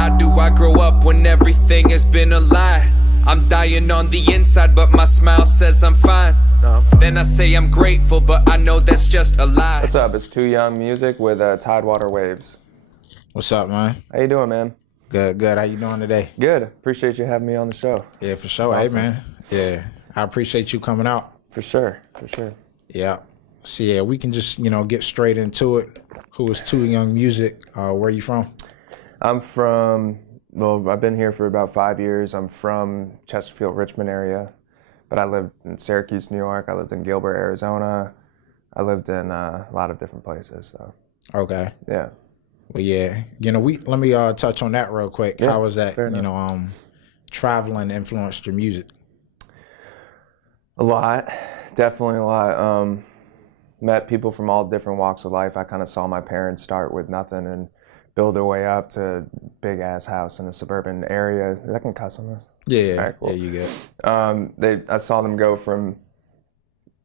How do I grow up when everything has been a lie? I'm dying on the inside, but my smile says I'm fine. No, I'm fine. Then I say I'm grateful, but I know that's just a lie. What's up? It's Tuu Yung music with Tidewater Waves. What's up, man? How you doing, man? Good. How you doing today? Good. Appreciate you having me on the show. Yeah, for sure. Awesome. Hey, man. Yeah, I appreciate you coming out. For sure. Yeah. So, yeah, we can just, get straight into it. Who is Tuu Yung music? Where you from? I'm from, I've been here for about 5 years. I'm from Chesterfield, Richmond area, but I lived in Syracuse, New York. I lived in Gilbert, Arizona. I lived in a lot of different places. So. Okay. Yeah. Well, yeah. Let me touch on that real quick. Yeah, how was that? Traveling influenced your music? A lot. Definitely a lot. Met people from all different walks of life. I kind of saw my parents start with nothing and build their way up to a big ass house in a suburban area. I can cuss on this. Yeah. Right, cool. Yeah, you good. I saw them go from,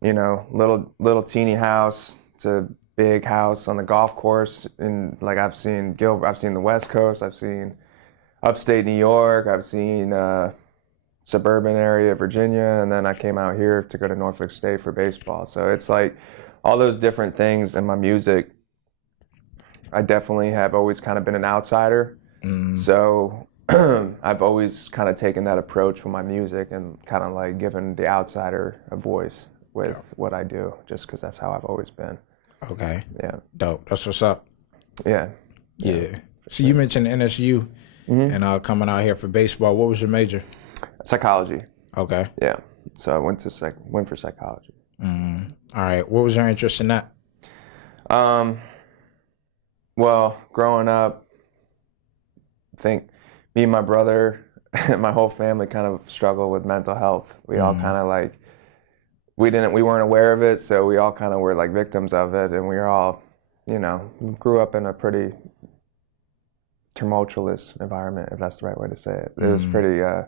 little teeny house to big house on the golf course. And like I've seen the West Coast. I've seen upstate New York. I've seen suburban area, Virginia, and then I came out here to go to Norfolk State for baseball. So it's like all those different things in my music. I definitely have always kind of been an outsider. So I've always kind of taken that approach with my music and kind of like given the outsider a voice with what I do, just because that's how I've always been. Okay. Yeah. Dope. That's what's up. Yeah. So you mentioned NSU and coming out here for baseball. What was your major? Psychology. Okay. Yeah. So I went for psychology. All right. What was your interest in that? Well, growing up, I think me and my brother, my whole family kind of struggled with mental health. We all kind of like, we weren't aware of it, so we all kind of were like victims of it, and we were all, grew up in a pretty tumultuous environment, if that's the right way to say it. It was pretty, a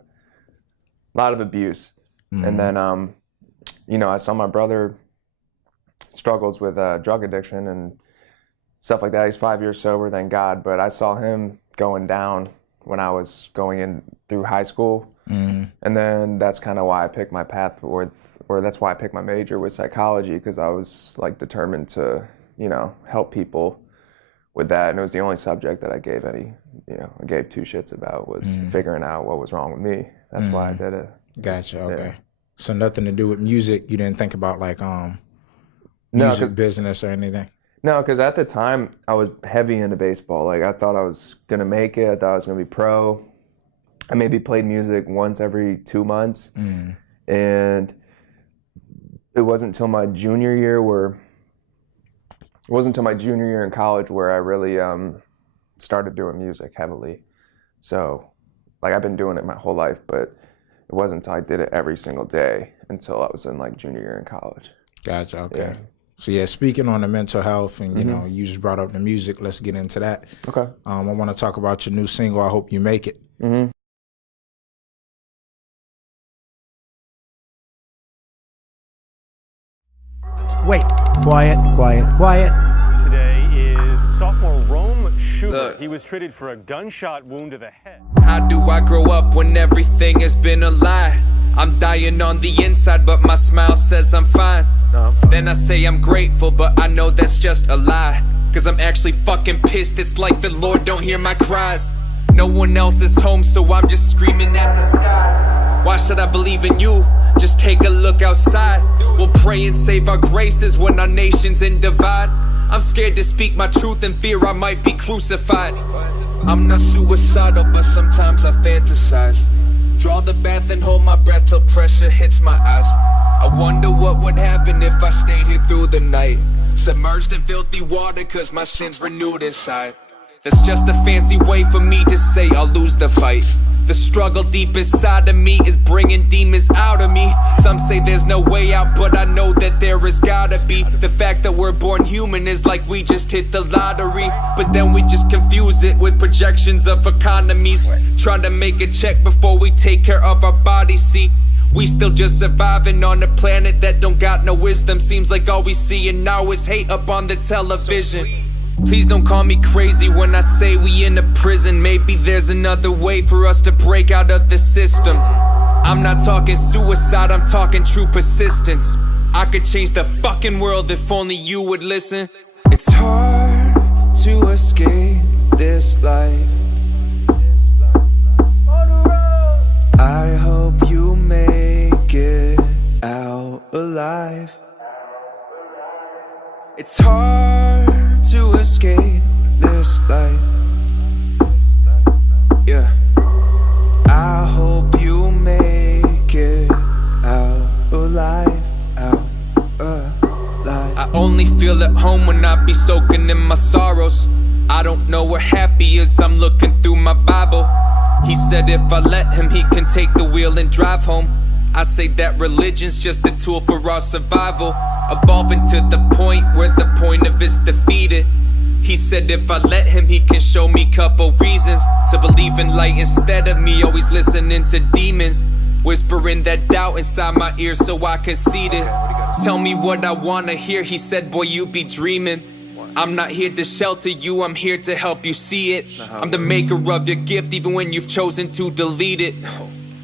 lot of abuse. And then, I saw my brother struggles with drug addiction and stuff like that. He's 5 years sober, thank God, but I saw him going down when I was going in through high school. And then that's kind of why I picked my path or that's why I picked my major with psychology, because I was like determined to, help people with that. And it was the only subject that I gave I gave two shits about was figuring out what was wrong with me. That's why I did it. Gotcha. Okay. Yeah. So nothing to do with music. You didn't think about like music no, business or anything? No, because at the time I was heavy into baseball. Like I thought I was gonna make it. I thought I was gonna be pro. I maybe played music once every 2 months, and it wasn't until my junior year in college where I really started doing music heavily. So, like I've been doing it my whole life, but it wasn't until I did it every single day until I was in like junior year in college. Gotcha. Okay. Yeah. So yeah, speaking on the mental health and you just brought up the music. Let's get into that. Okay. I want to talk about your new single, I Hope You Make It. Wait, quiet. Today is sophomore Rome Schubert. He was treated for a gunshot wound to the head. How do I grow up when everything has been a lie? I'm dying on the inside, but my smile says I'm fine. No, I'm fine. Then I say I'm grateful, but I know that's just a lie. Cause I'm actually fucking pissed. It's like the Lord don't hear my cries. No one else is home, so I'm just screaming at the sky. Why should I believe in you? Just take a look outside. We'll pray and save our graces when our nation's in divide. I'm scared to speak my truth and fear I might be crucified. I'm not suicidal, but sometimes I fantasize. Draw the bath and hold my breath till pressure hits my eyes. I wonder what would happen if I stayed here through the night, submerged in filthy water cause my sins renewed inside. That's just a fancy way for me to say I'll lose the fight. The struggle deep inside of me is bringing demons out of me. Some say there's no way out, but I know that there has gotta be. The fact that we're born human is like we just hit the lottery, but then we just confuse it with projections of economies, trying to make a check before we take care of our bodies. See, we still just surviving on a planet that don't got no wisdom. Seems like all we see and now is hate up on the television. Please don't call me crazy when I say we in a prison. Maybe there's another way for us to break out of the system. I'm not talking suicide, I'm talking true persistence. I could change the fucking world if only you would listen. It's hard to escape this life. I hope you make it out alive. It's hard to escape this life. Yeah. I hope you make it out alive. Out alive. I only feel at home when I be soaking in my sorrows. I don't know where happy is, I'm looking through my Bible. He said if I let him, he can take the wheel and drive home. I say that religion's just a tool for our survival, evolving to the point where the point of it's defeated. He said if I let him, he can show me couple reasons to believe in light instead of me always listening to demons, whispering that doubt inside my ear so I concede it. Tell me what I wanna hear, he said, boy, you be dreaming. I'm not here to shelter you, I'm here to help you see it. I'm the maker of your gift even when you've chosen to delete it.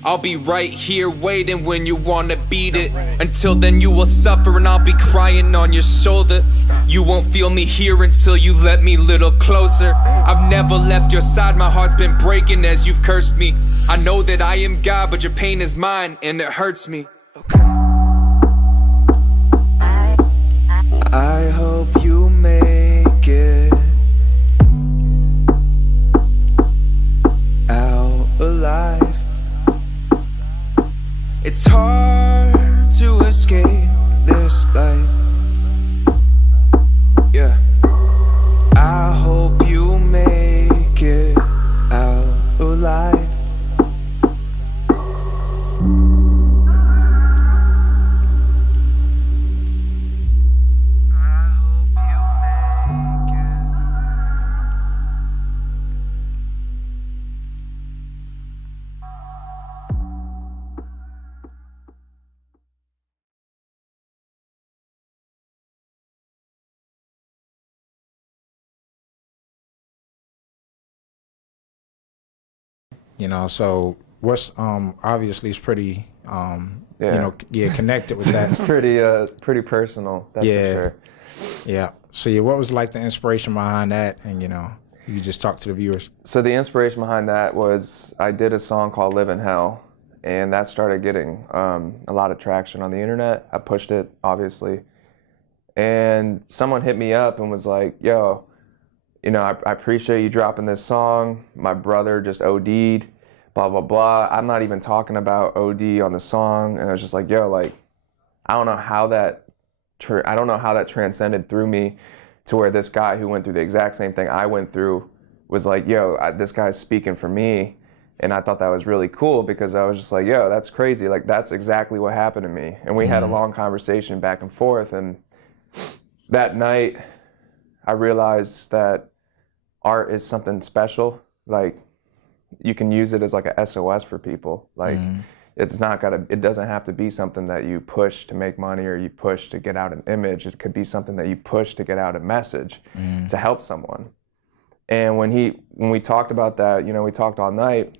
I'll be right here waiting when you wanna beat it. Until then you will suffer and I'll be crying on your shoulder. You won't feel me here until you let me little closer. I've never left your side, my heart's been breaking as you've cursed me. I know that I am God, but your pain is mine and it hurts me. I hope you make it out alive. It's hard to escape this life. Yeah. I hope you make it out alive. You know, so what's obviously it's pretty connected with that. It's pretty personal, that's for sure. Yeah. So yeah, what was like the inspiration behind that? And you just talk to the viewers. So the inspiration behind that was I did a song called Live in Hell, and that started getting a lot of traction on the internet. I pushed it, obviously. And someone hit me up and was like, yo, I appreciate you dropping this song. My brother just OD'd, blah, blah, blah. I'm not even talking about OD on the song. And I was just like, yo, like, I don't know how that transcended through me to where this guy who went through the exact same thing I went through was like, yo, this guy's speaking for me. And I thought that was really cool because I was just like, yo, that's crazy. Like, that's exactly what happened to me. And we had a long conversation back and forth. And that night, I realized that art is something special. Like, you can use it as like a SOS for people. Like, it doesn't have to be something that you push to make money or you push to get out an image. It could be something that you push to get out a message to help someone. And when we talked about that, we talked all night.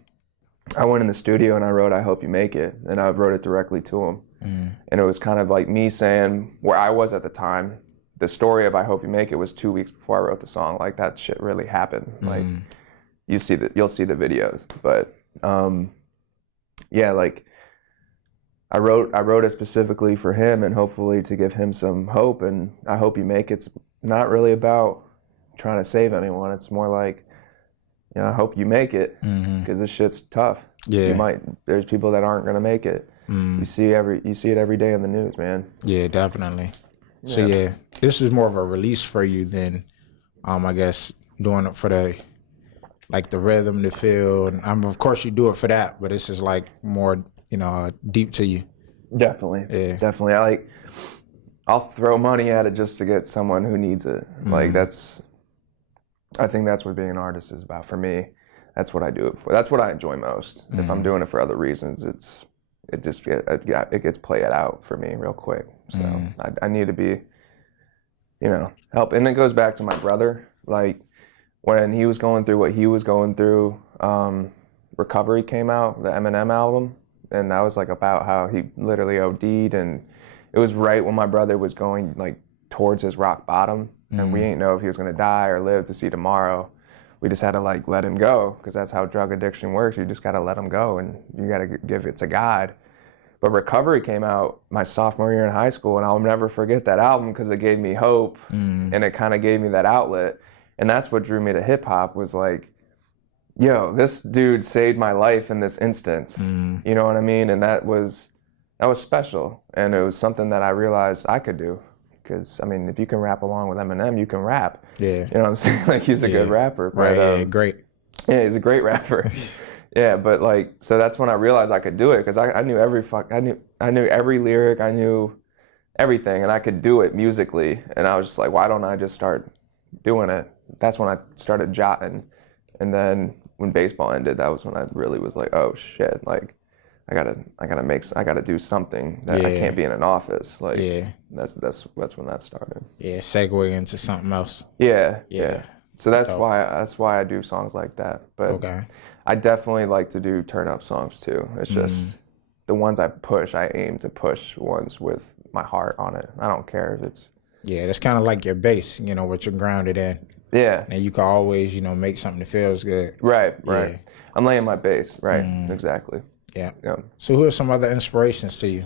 I went in the studio and I wrote, I hope you make it. And I wrote it directly to him. And it was kind of like me saying where I was at the time. The story of I Hope You Make It was 2 weeks before I wrote the song. Like, that shit really happened. Like, you'll see the videos. But yeah, like, I wrote it specifically for him and hopefully to give him some hope. And I Hope You Make It's not really about trying to save anyone. It's more like, I hope you make it because this shit's tough. Yeah, there's people that aren't gonna make it. You see it every day in the news, man. Yeah, definitely. So yeah, this is more of a release for you than, I guess, doing it for the rhythm, the feel. And of course you do it for that, but this is like more, deep to you. Definitely. Yeah. Definitely. I'll throw money at it just to get someone who needs it. Like, I think that's what being an artist is about for me. That's what I do it for. That's what I enjoy most. If I'm doing it for other reasons, it gets played out for me real quick. So I need to be, help. And it goes back to my brother. Like when he was going through what he was going through, Recovery came out, the Eminem album, and that was like about how he literally OD'd, and it was right when my brother was going like towards his rock bottom, and we didn't know if he was gonna die or live to see tomorrow. We just had to like let him go, because that's how drug addiction works. You just gotta let him go, and you gotta give it to God. But Recovery came out my sophomore year in high school, and I'll never forget that album because it gave me hope, and it kind of gave me that outlet. And that's what drew me to hip hop, was like, yo, this dude saved my life in this instance. You know what I mean? And that was special. And it was something that I realized I could do. Because, I mean, if you can rap along with Eminem, you can rap. Yeah. You know what I'm saying? Like, he's a good rapper. But, Right, great. Yeah, he's a great rapper. Yeah, but like, so that's when I realized I could do it, because I knew I knew every lyric, I knew everything, and I could do it musically. And I was just like, why don't I just start doing it? That's when I started jotting. And then when baseball ended, that was when I really was like, oh shit, like I gotta do something. That I can't be in an office. Like that's when that started. Yeah, segue into something else. Yeah. So that's why I do songs like that. But I definitely like to do turn up songs too. It's just the ones I aim to push ones with my heart on it. I don't care if it's that's kind of like your base, you know, what you're grounded in. Yeah. And you can always, you know, make something that feels good. Right. I'm laying my base, right? Exactly. Yeah. So who are some other inspirations to you?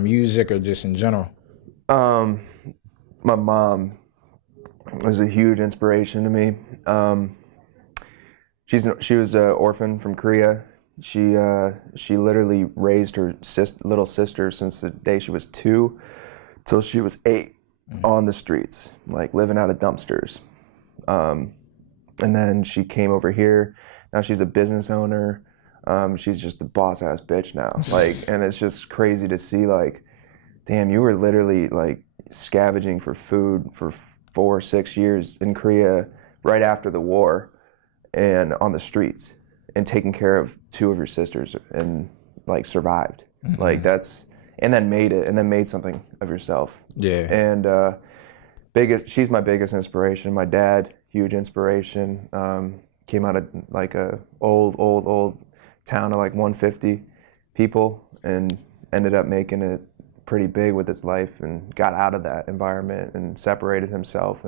Music or just in general? My mom was a huge inspiration to me. She was an orphan from Korea. She literally raised her little sister since the day she was 2 till she was 8 on the streets, like living out of dumpsters. And then she came over here. Now she's a business owner. She's just a boss ass bitch now. Like, and it's just crazy to see, like, damn, you were literally like scavenging for food for 4 or 6 years in Korea right after the war and on the streets and taking care of 2 of your sisters and like survived. Like and then made it and then made something of yourself. Yeah. And, she's my biggest inspiration. My dad, huge inspiration. Came out of like a old town of like 150 people and ended up making it pretty big with his life and got out of that environment and separated himself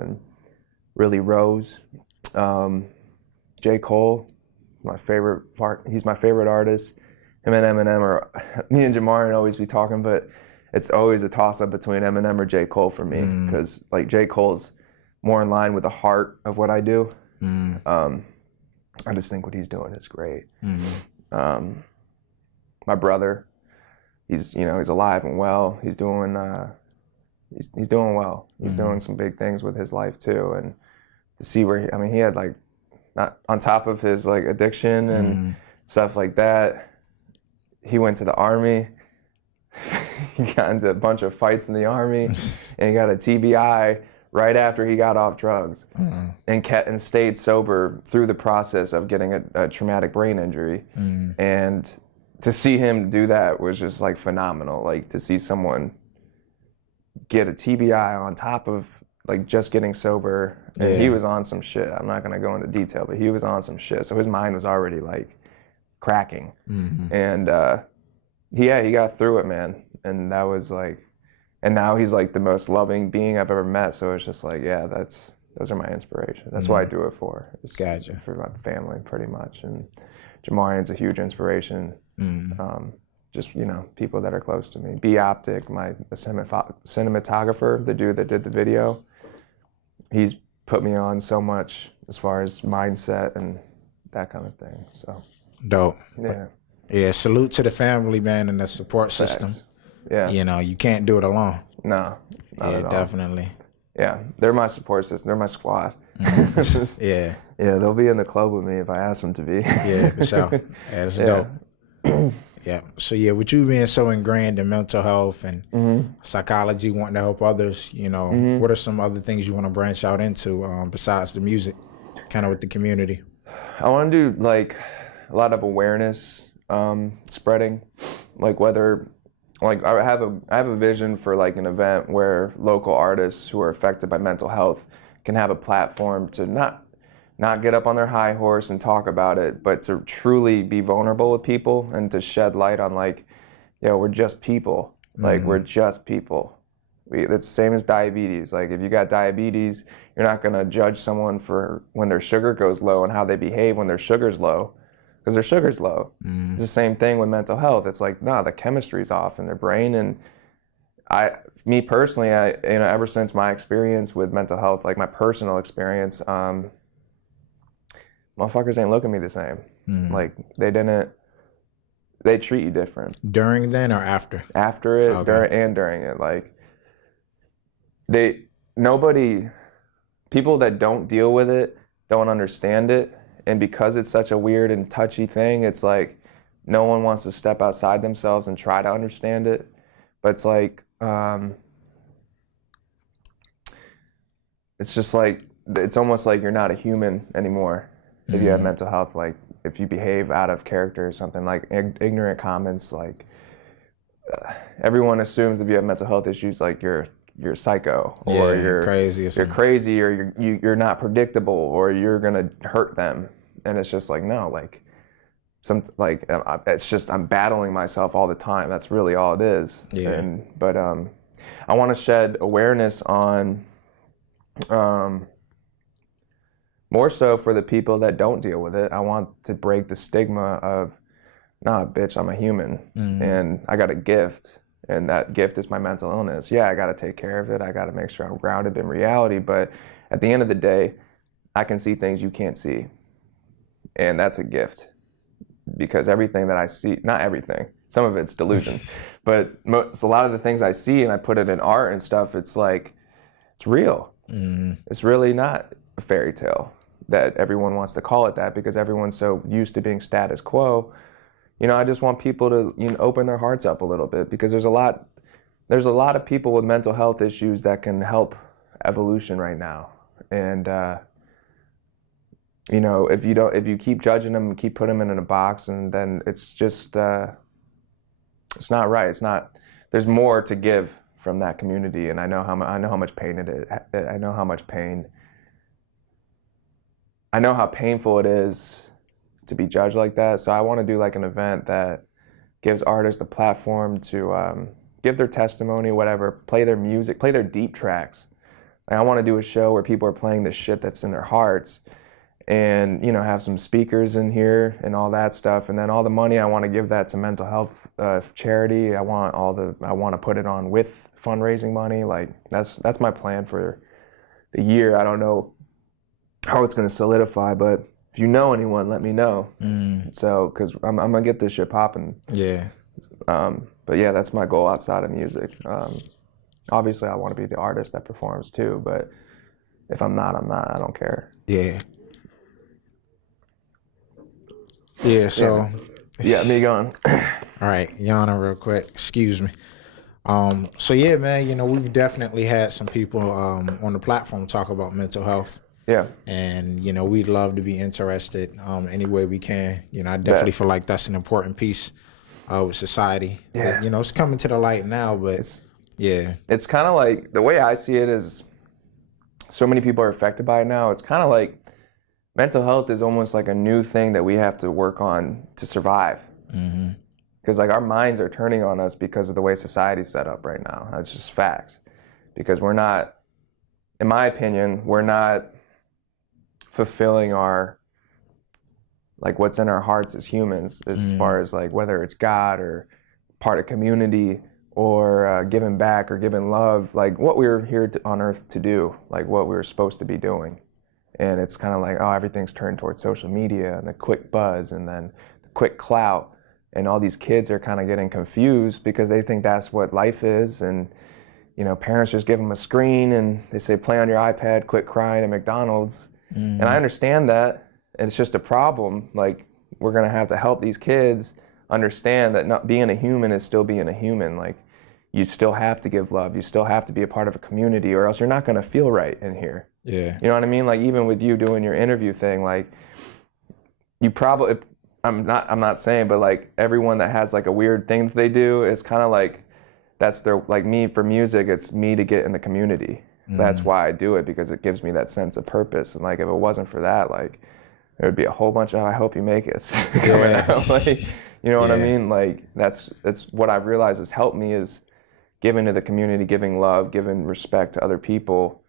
really rose. J. Cole, my favorite part. He's my favorite artist. Him and Eminem are, me and Jamarian always be talking, but it's always a toss-up between Eminem or J. Cole for me, because like J. Cole's more in line with the heart of what I do. I just think what he's doing is great. My brother, he's alive and well. He's doing he's doing well. He's doing some big things with his life too, and to see where he had like, not on top of his like addiction and stuff like that, he went to the Army. He got into a bunch of fights in the Army, and he got a TBI right after he got off drugs, and stayed sober through the process of getting a traumatic brain injury. And to see him do that was just like phenomenal. Like to see someone get a TBI on top of like just getting sober. And he was on some shit. I'm not gonna go into detail, but he was on some shit. So his mind was already like cracking. And he got through it, man. And that was like, and now he's like the most loving being I've ever met. So it's just like, those are my inspiration. That's what I do it for. It's gotcha. For my family, pretty much. And Jamarian's a huge inspiration. Just, people that are close to me. B Optic, my cinematographer, the dude that did the video, he's put me on so much as far as mindset and that kind of thing. So dope. Yeah, salute to the family, man, and the support system. Yeah. You can't do it alone. No, not at all. Definitely. Yeah, they're my support system. They're my squad. Yeah, they'll be in the club with me if I ask them to be. Yeah, for sure. Yeah, that's dope. Yeah. So with you being so ingrained in mental health and psychology, wanting to help others, what are some other things you want to branch out into besides the music, kind of with the community? I want to do like a lot of awareness spreading, like whether. Like I have a vision for like an event where local artists who are affected by mental health can have a platform to not get up on their high horse and talk about it, but to truly be vulnerable with people and to shed light on like, yo, we're just people. Like, we're just people. It's the same as diabetes. Like, if you got diabetes, you're not gonna judge someone for when their sugar goes low and how they behave when their sugar's low, because their sugar's low. It's the same thing with mental health. It's like, no, the chemistry's off in their brain. And me personally, ever since my experience with mental health, like my personal experience, motherfuckers ain't looking at me the same. Like, they treat you different. During then or after? After it, Okay. during it. Like, people that don't deal with it don't understand it. And because it's such a weird and touchy thing, it's like no one wants to step outside themselves and try to understand it. But it's like, it's just like, it's almost like you're not a human anymore if you have mental health. Like, if you behave out of character or something, like ignorant comments, like everyone assumes if you have mental health issues, like you're psycho, or you're crazy, or you're not predictable, or you're gonna hurt them. And it's just like, no, like it's just I'm battling myself all the time. That's really all it is. Yeah. But I want to shed awareness on more so for the people that don't deal with it. I want to break the stigma of, nah, bitch, I'm a human and I got a gift, and that gift is my mental illness. Yeah, I got to take care of it. I got to make sure I'm grounded in reality. But at the end of the day, I can see things you can't see. And that's a gift, because everything that I see, not everything, some of it's delusion, but a lot of the things I see and I put it in art and stuff, it's like, it's real. It's really not a fairy tale that everyone wants to call it that, because everyone's so used to being status quo. I just want people to open their hearts up a little bit, because there's a lot of people with mental health issues that can help evolution right now. And if you keep judging them and keep putting them in a box, and then it's just it's not right. It's not. There's more to give from that community, and I know how much pain it is. I know how much pain. I know how painful it is to be judged like that. So I want to do like an event that gives artists the platform to give their testimony, whatever, play their music, play their deep tracks. Like, I want to do a show where people are playing the shit that's in their hearts, and have some speakers in here and all that stuff. And then all the money, I want to give that to mental health charity. I want to put it on with fundraising money. Like, that's my plan for the year. I don't know how it's going to solidify, but if you know anyone, let me know. So, because I'm gonna get this shit popping. Yeah. But yeah, that's my goal outside of music. Obviously, I want to be the artist that performs too, but if I'm not, I'm not. I don't care. Yeah. Yeah, so. Yeah, me going. All right, Yana, real quick. Excuse me. So yeah, man, we've definitely had some people on the platform talk about mental health. Yeah. And, we'd love to be interested any way we can. I definitely feel like that's an important piece with society. Yeah. But, it's coming to the light now, but It's kind of like, the way I see it is, so many people are affected by it now. It's kind of like mental health is almost like a new thing that we have to work on to survive. Because like our minds are turning on us because of the way society's set up right now. That's just facts. Because we're not, in my opinion, we're not fulfilling our, like, what's in our hearts as humans, as far as like whether it's God or part of community or giving back or giving love, like what we were here on earth to do, like what we were supposed to be doing. And it's kind of like, oh, everything's turned towards social media and the quick buzz and then the quick clout. And all these kids are kind of getting confused because they think that's what life is. And, parents just give them a screen and they say, play on your iPad, quit crying at McDonald's. And I understand that. It's just a problem. Like, we're going to have to help these kids understand that not being a human is still being a human. Like, you still have to give love. You still have to be a part of a community, or else you're not going to feel right in here. Yeah. You know what I mean? Like, even with you doing your interview thing, like, you probably, I'm not saying, but like everyone that has like a weird thing that they do is kind of like, that's their, like me for music, it's me to get in the community. That's why I do it, because it gives me that sense of purpose. And like, if it wasn't for that, like, there would be a whole bunch of "I hope you make it" coming out. Like, you know what I mean? Like, that's what I've realized has helped me, is giving to the community, giving love, giving respect to other people,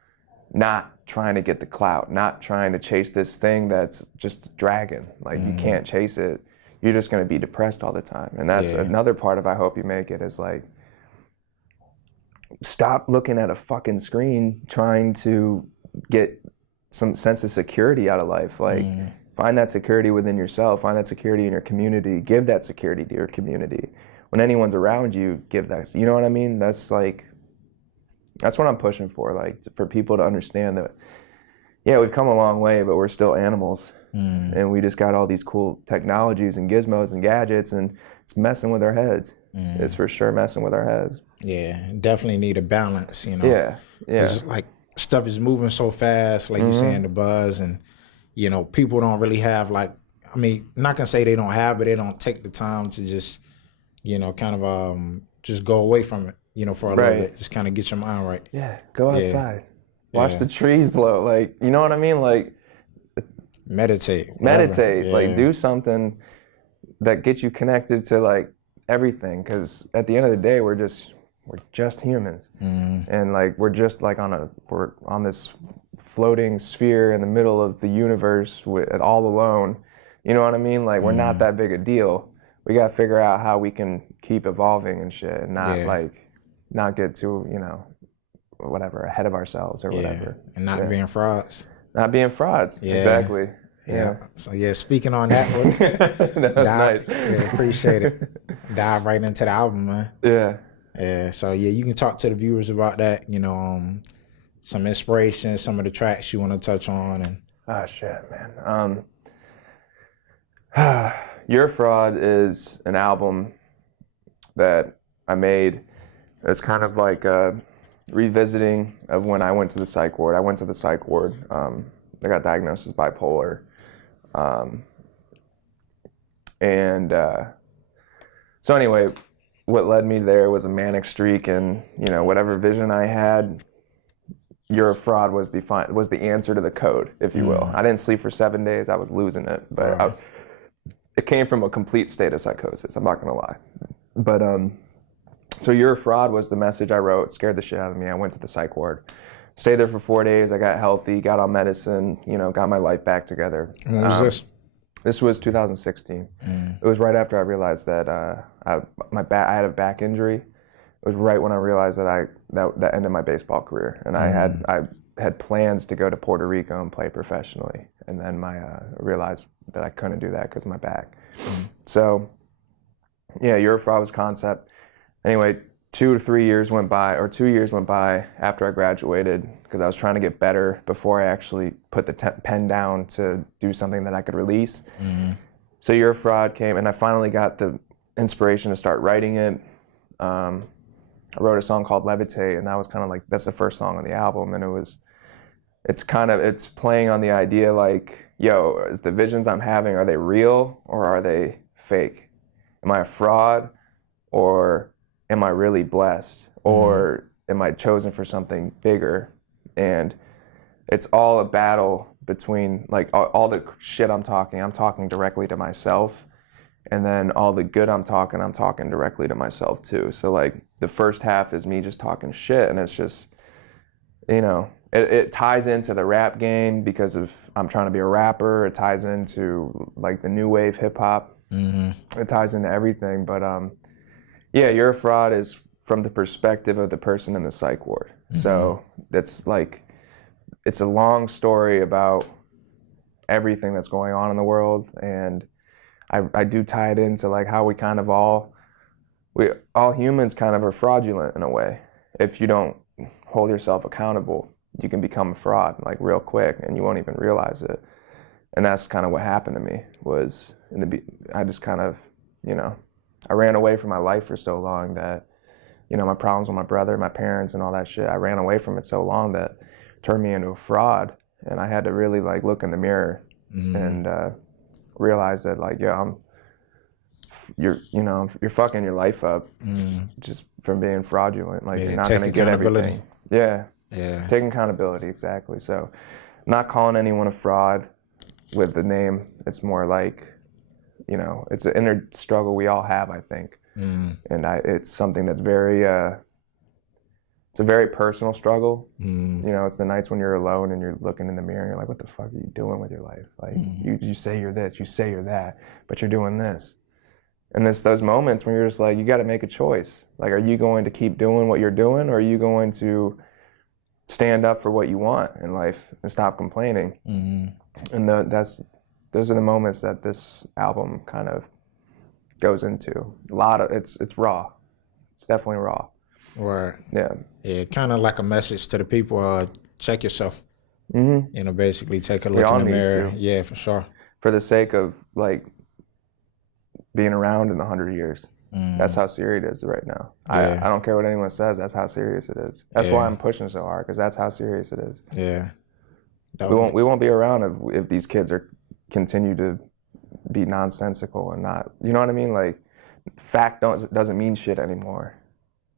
not trying to get the clout, not trying to chase this thing that's just a dragon. Like, you can't chase it. You're just going to be depressed all the time. And that's another part of "I hope you make it," is like, stop looking at a fucking screen trying to get some sense of security out of life. Like, find that security within yourself, find that security in your community, give that security to your community. When anyone's around you, give that, you know what I mean? That's like, that's what I'm pushing for, like, for people to understand that, yeah, we've come a long way, but we're still animals. And we just got all these cool technologies and gizmos and gadgets, and it's messing with our heads. It's for sure messing with our heads. Yeah, definitely need a balance, you know? Yeah. It's like, stuff is moving so fast, like you're saying, the buzz, and, you know, people don't really have, like, I mean, not gonna say they don't have, but they don't take the time to just, you know, kind of just go away from it, you know, for a little bit, just kind of get your mind right. Yeah, go outside. Watch the trees blow. Like, you know what I mean? Like, meditate, like, do something that gets you connected to, like, everything, because at the end of the day, we're just humans. And like, we're just like we're on this floating sphere in the middle of the universe all alone. You know what I mean? Like, we're not that big a deal. We got to figure out how we can keep evolving and shit, and not get too, you know, whatever, ahead of ourselves or whatever. And not being frauds. Not being frauds. Exactly. Yeah. So speaking on that one, that was nice. Yeah, appreciate it. Dive right into the album, man. Yeah. So you can talk to the viewers about that. You know, some inspiration, some of the tracks you want to touch on, and. Oh shit, man. You're a Fraud is an album that I made. It's kind of like a revisiting of when I went to the psych ward. I went to the psych ward. I got diagnosed as bipolar. So anyway, what led me there was a manic streak, and, you know, whatever vision I had, "You're a Fraud" was the answer to the code, if you will. I didn't sleep for 7 days. I was losing it, but it came from a complete state of psychosis. I'm not gonna lie. But so "You're a Fraud" was the message I wrote. Scared the shit out of me. I went to the psych ward, stayed there for 4 days. I got healthy, got on medicine, you know, got my life back together. When was this? This was 2016. It was right after I realized that I had a back injury. It was right when I realized that ended my baseball career, and I had plans to go to Puerto Rico and play professionally, and then I realized that I couldn't do that because of my back. So, yeah, "You're a Fraud" was concept. Anyway, 2 to 3 years went by, or 2 years went by after I graduated, because I was trying to get better before I actually put the pen down to do something that I could release. So "You're a Fraud" came, and I finally got the inspiration to start writing it. I wrote a song called "Levitate," and that was kind of like, that's the first song on the album, and it's playing on the idea like, yo, is the visions I'm having, are they real or are they fake? Am I a fraud, or am I really blessed, or am I chosen for something bigger? And it's all a battle between, like, all the shit I'm talking directly to myself, and then all the good I'm talking directly to myself too. So like, the first half is me just talking shit, and it's just, you know, it ties into the rap game because of I'm trying to be a rapper. It ties into like the new wave hip hop. It ties into everything. But yeah, "You're a Fraud" is from the perspective of the person in the psych ward. So that's like, it's a long story about everything that's going on in the world, and I do tie it into like how we kind of all humans kind of are fraudulent in a way. If you don't hold yourself accountable, you can become a fraud like real quick, and you won't even realize it. And that's kind of what happened to me. Was I just kind of, you know, I ran away from my life for so long that, you know, my problems with my brother, my parents, and all that shit, I ran away from it so long that it turned me into a fraud. And I had to really like look in the mirror and realize that like, you're fucking your life up just from being fraudulent. Like, you're not gonna get everything. Yeah. Yeah. Taking accountability, exactly. So not calling anyone a fraud with the name. It's more like, you know, it's an inner struggle we all have, I think. And it's something that's very, it's a very personal struggle. You know, it's the nights when you're alone and you're looking in the mirror and you're like, what the fuck are you doing with your life? Like, you say you're this, you say you're that, but you're doing this. And it's those moments when you're just like, you got to make a choice. Like, are you going to keep doing what you're doing, or are you going to stand up for what you want in life and stop complaining? And those are the moments that this album kind of goes into. A lot of it's raw. It's definitely raw. Right. Yeah. Yeah, kind of like a message to the people. Check yourself. You know, basically take a We look all in the need mirror. to. Yeah, for sure. For the sake of like being around in 100 years. That's how serious it is right now. Yeah. I don't care what anyone says. That's how serious it is. That's why I'm pushing so hard, because that's how serious it is. Yeah. We won't be around if these kids continue to be nonsensical and not, you know what I mean? Like, fact doesn't mean shit anymore.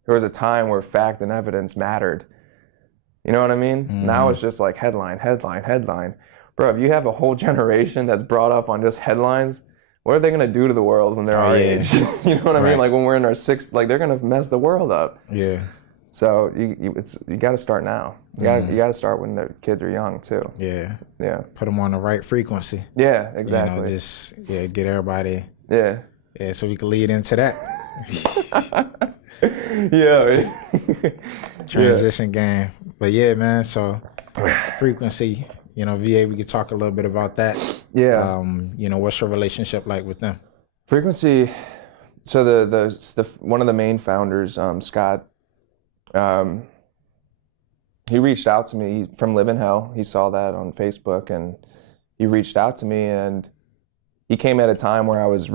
There was a time where fact and evidence mattered. You know what I mean? Now it's just like headline, headline, headline. Bro, if you have a whole generation that's brought up on just headlines, what are they gonna do to the world when they're our age? You know what I mean? Like when we're in our sixth, like they're gonna mess the world up. Yeah. So you got to start now. You got to start when the kids are young too. Yeah. Yeah. Put them on the right frequency. Yeah, exactly. You know, just get everybody. Yeah. Yeah, so we can lead into that. Transition game. But yeah, man, so frequency, you know, VA, we could talk a little bit about that. Yeah. You know, what's your relationship like with them? Frequency. So the one of the main founders, Scott, he reached out to me from Live in Hell. He saw that on Facebook and he reached out to me, and he came at a time where I was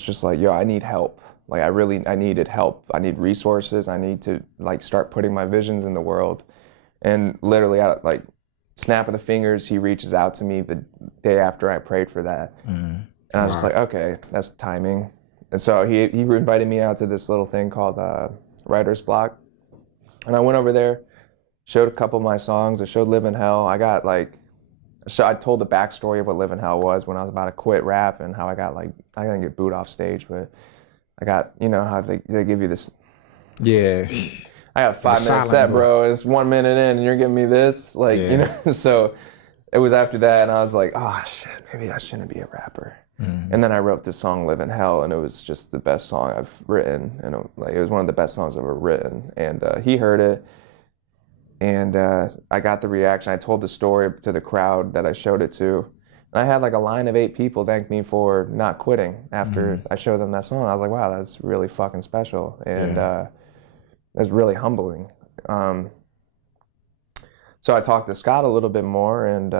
just like, yo, I need help. Like I needed help. I need resources. I need to like start putting my visions in the world. And literally at like snap of the fingers, he reaches out to me the day after I prayed for that. And I was just like, okay, that's timing. And so he invited me out to this little thing called Writer's Block. And I went over there, showed a couple of my songs. I showed Live in Hell. I told the backstory of what Live in Hell was when I was about to quit rap and how I didn't get booed off stage, but I got, you know, how they give you this. Yeah. I got a 5-minute set, bro. And it's 1 minute in and you're giving me this. Like, you know, so it was after that and I was like, oh shit, maybe I shouldn't be a rapper. And then I wrote this song, Live in Hell, and it was just the best song I've written. And it was one of the best songs I've ever written. And he heard it. And I got the reaction. I told the story to the crowd that I showed it to. And I had like a line of 8 people thank me for not quitting after I showed them that song. I was like, wow, that's really fucking special. And that's really humbling. So I talked to Scott a little bit more, and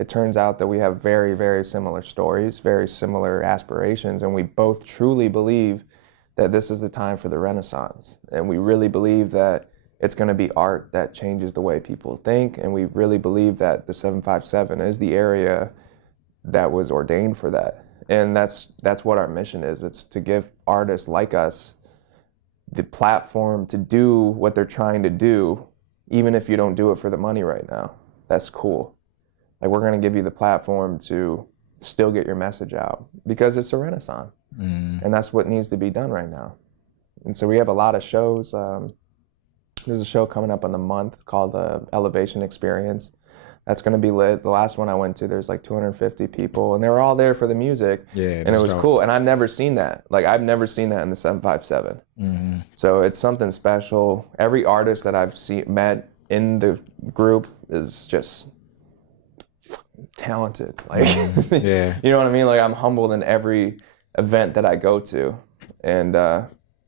it turns out that we have very, very similar stories, very similar aspirations, and we both truly believe that this is the time for the Renaissance. And we really believe that it's going to be art that changes the way people think, and we really believe that the 757 is the area that was ordained for that. And that's what our mission is. It's to give artists like us the platform to do what they're trying to do, even if you don't do it for the money right now. That's cool. Like, we're going to give you the platform to still get your message out because it's a renaissance. And that's what needs to be done right now. And so we have a lot of shows. There's a show coming up in the month called the Elevation Experience. That's going to be lit. The last one I went to, there's like 250 people, and they were all there for the music. Yeah, and it was cool. And I've never seen that. Like, I've never seen that in the 757. So it's something special. Every artist that I've met in the group is just talented. Like, you know what I mean? Like, I'm humbled in every event that I go to, and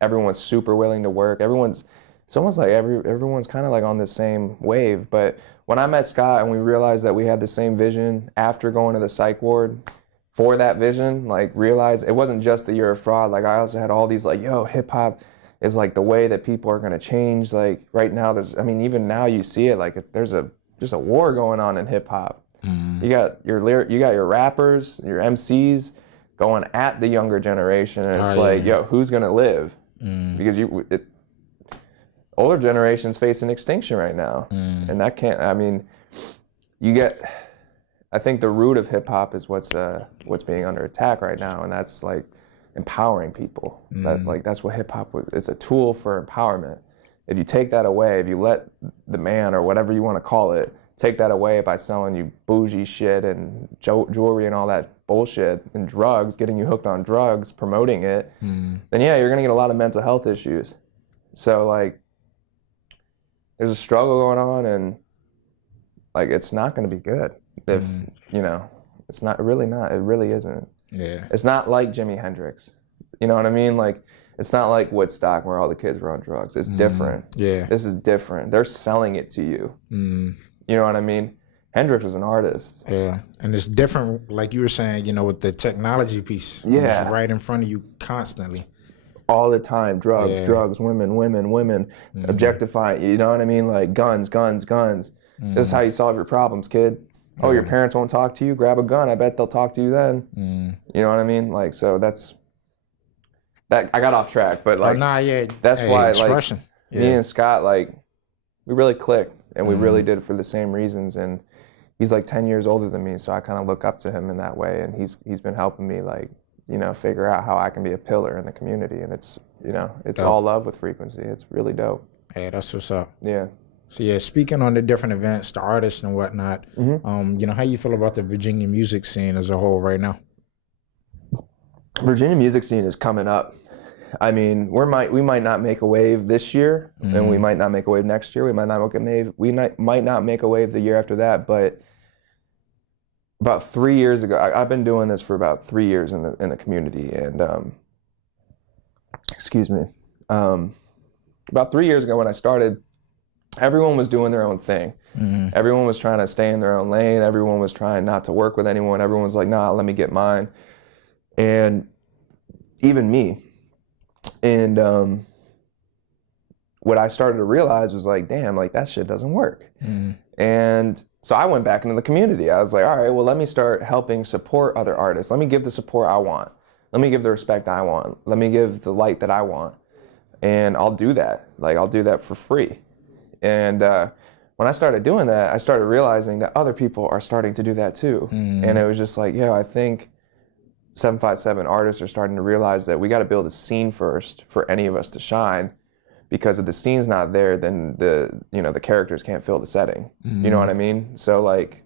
everyone's super willing to work. It's almost like everyone's kind of like on the same wave. But when I met Scott and we realized that we had the same vision after going to the psych ward for that vision, like, realized it wasn't just that you're a fraud. Like, I also had all these like, yo, hip hop is like the way that people are going to change. Like, right now, even now you see it, like, there's just a war going on in hip hop. You got your rappers, your MCs going at the younger generation, and it's yo, who's gonna live? Because older generation's facing extinction right now. And that can't, I mean, I think the root of hip hop is what's being under attack right now, and that's like empowering people. That's what hip hop was. It's a tool for empowerment. If you take that away, if you let the man or whatever you want to call it, take that away by selling you bougie shit and jewelry and all that bullshit and drugs, getting you hooked on drugs, promoting it, then yeah, you're gonna get a lot of mental health issues. So like, there's a struggle going on, and like, it's not gonna be good if, you know, it's not, really not, it really isn't. Yeah. It's not like Jimi Hendrix. You know what I mean? Like, it's not like Woodstock where all the kids were on drugs. It's different. Yeah. This is different. They're selling it to you. You know what I mean? Hendrix was an artist. Yeah. And it's different, like you were saying, you know, with the technology piece. Yeah. It's right in front of you constantly. All the time. Drugs, women, objectifying. You know what I mean? Like guns. This is how you solve your problems, kid. Oh, your parents won't talk to you? Grab a gun. I bet they'll talk to you then. You know what I mean? Like, so that's... That I got off track, but like, that's why like me and Scott, like, we really clicked, and we really did it for the same reasons. And he's like 10 years older than me, so I kind of look up to him in that way. And he's been helping me, like, you know, figure out how I can be a pillar in the community. And it's, you know, it's all love with Frequency. It's really dope. Hey, that's what's up. Yeah. So yeah, speaking on the different events, the artists and whatnot, you know, how you feel about the Virginia music scene as a whole right now? Virginia music scene is coming up. I mean, we might not make a wave this year, and we might not make a wave next year. We might not make a wave the year after that. But about 3 years ago, I've been doing this for about 3 years in the community, and about 3 years ago when I started, everyone was doing their own thing. Everyone was trying to stay in their own lane. Everyone was trying not to work with anyone. Everyone was like, nah, let me get mine. And even me. And what I started to realize was like, damn, like that shit doesn't work. And so I went back into the community. I was like, all right, well, let me start helping support other artists. Let me give the support I want. Let me give the respect I want. Let me give the light that I want. And I'll do that. Like, I'll do that for free. And when I started doing that, I started realizing that other people are starting to do that too. And it was just like, I think 757 artists are starting to realize that we got to build a scene first for any of us to shine, because if the scene's not there, then the characters can't fill the setting. You know what I mean? So like,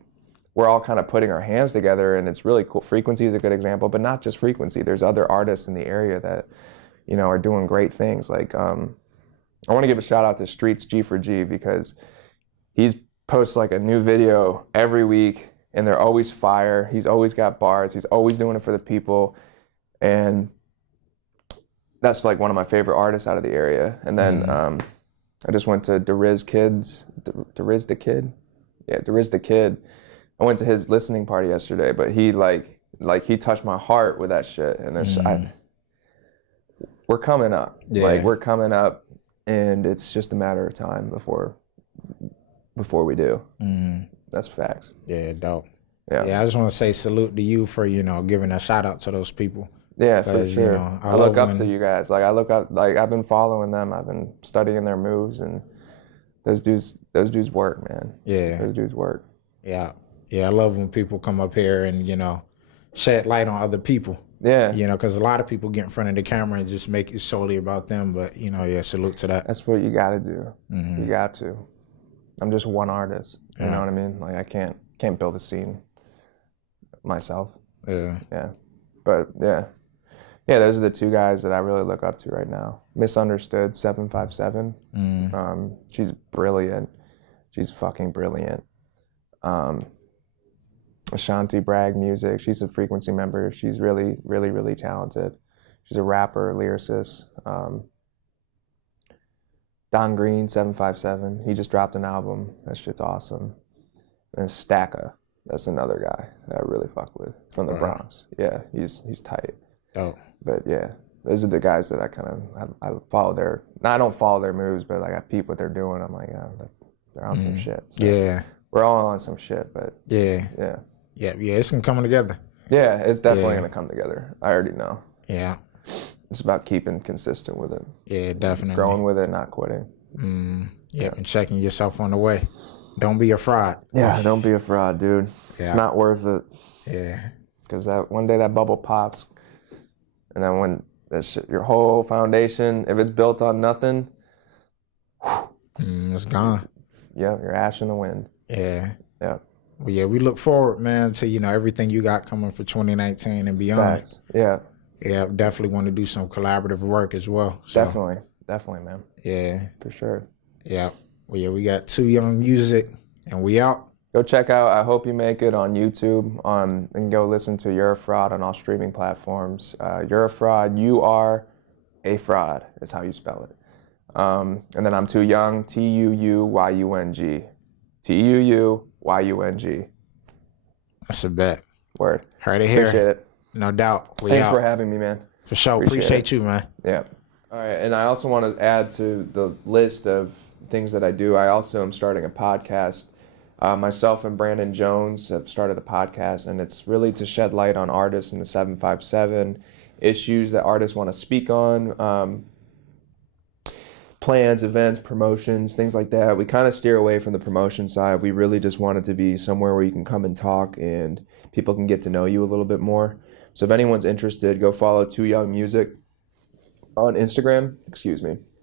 we're all kind of putting our hands together, and it's really cool. Frequency is a good example, but not just Frequency. There's other artists in the area that, you know, are doing great things. Like, I want to give a shout out to Streets G4G, because he's posts like a new video every week, and they're always fire. He's always got bars. He's always doing it for the people. And that's like one of my favorite artists out of the area. And then I just went to Deriz the Kid. I went to his listening party yesterday, but he he touched my heart with that shit. And it's, we're coming up. Like, we're coming up, and it's just a matter of time before we do. That's facts. Yeah, dope. Yeah. I just want to say salute to you for, you know, giving a shout out to those people. Yeah, for sure. You know, I look up to you guys. Like, I look up, like, I've been following them. I've been studying their moves, and those dudes work, man. Yeah. Those dudes work. Yeah. Yeah, I love when people come up here and, you know, shed light on other people. Yeah. You know, because a lot of people get in front of the camera and just make it solely about them. But, you know, salute to that. That's what you got to do. You got to. I'm just one artist. You know what I mean? Like, I can't build a scene myself. Yeah. But yeah, those are the two guys that I really look up to right now. Misunderstood, 757. She's brilliant. She's fucking brilliant. Ashanti Bragg Music. She's a Frequency member. She's really, really, really talented. She's a rapper, lyricist. Don Green, 757. He just dropped an album. That shit's awesome. And Stacka, that's another guy that I really fuck with from the Bronx. Yeah, he's tight. Oh. But yeah, those are the guys that I follow their. I don't follow their moves, but like, I peep what they're doing. I'm like, they're on some shit. So we're all on some shit, but yeah, it's gonna come together. Yeah, it's definitely gonna come together. I already know. Yeah. It's about keeping consistent with it. Yeah, definitely. Growing with it, not quitting. Yeah, and checking yourself on the way. Don't be a fraud. Yeah, don't be a fraud, dude. Yeah. It's not worth it. Yeah. Because that one day that bubble pops, and then when your whole foundation, if it's built on nothing, it's gone. Yeah, you're ash in the wind. Yeah. Yeah. Well, yeah, we look forward, man, to, everything you got coming for 2019 and beyond. Facts. Yeah. Yeah, definitely want to do some collaborative work as well. So, Definitely, man. Yeah. For sure. Yeah. Well, yeah, we got Tuu Yung music, and we out. Go check out I Hope You Make It on YouTube, and go listen to You're a Fraud on all streaming platforms. You're a Fraud, you are a fraud is how you spell it. And then I'm Tuu Yung, Tuuyung, Tuuyung. That's a bet. Word. Heard it here. Appreciate it. No doubt. Thanks for having me, man. For sure. Appreciate you, man. Yeah. All right. And I also want to add to the list of things that I do. I also am starting a podcast. Myself and Brandon Jones have started a podcast, and it's really to shed light on artists in the 757, issues that artists want to speak on, plans, events, promotions, things like that. We kind of steer away from the promotion side. We really just want it to be somewhere where you can come and talk and people can get to know you a little bit more. So if anyone's interested, go follow Tuu Yung Music on Instagram.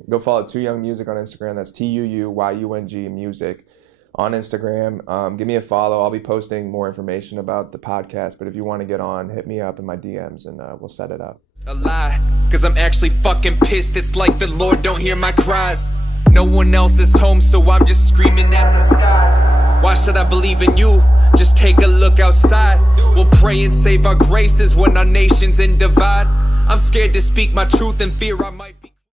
Go follow Tuu Yung Music on Instagram. That's Tuuyung Music on Instagram. Give me a follow. I'll be posting more information about the podcast. But if you want to get on, hit me up in my DMs and we'll set it up. A lie, cause I'm actually fucking pissed. It's like the Lord don't hear my cries. No one else is home, so I'm just screaming at the sky. Why should I believe in you? Just take a look outside. We'll pray and save our graces when our nation's in divide. I'm scared to speak my truth and fear I might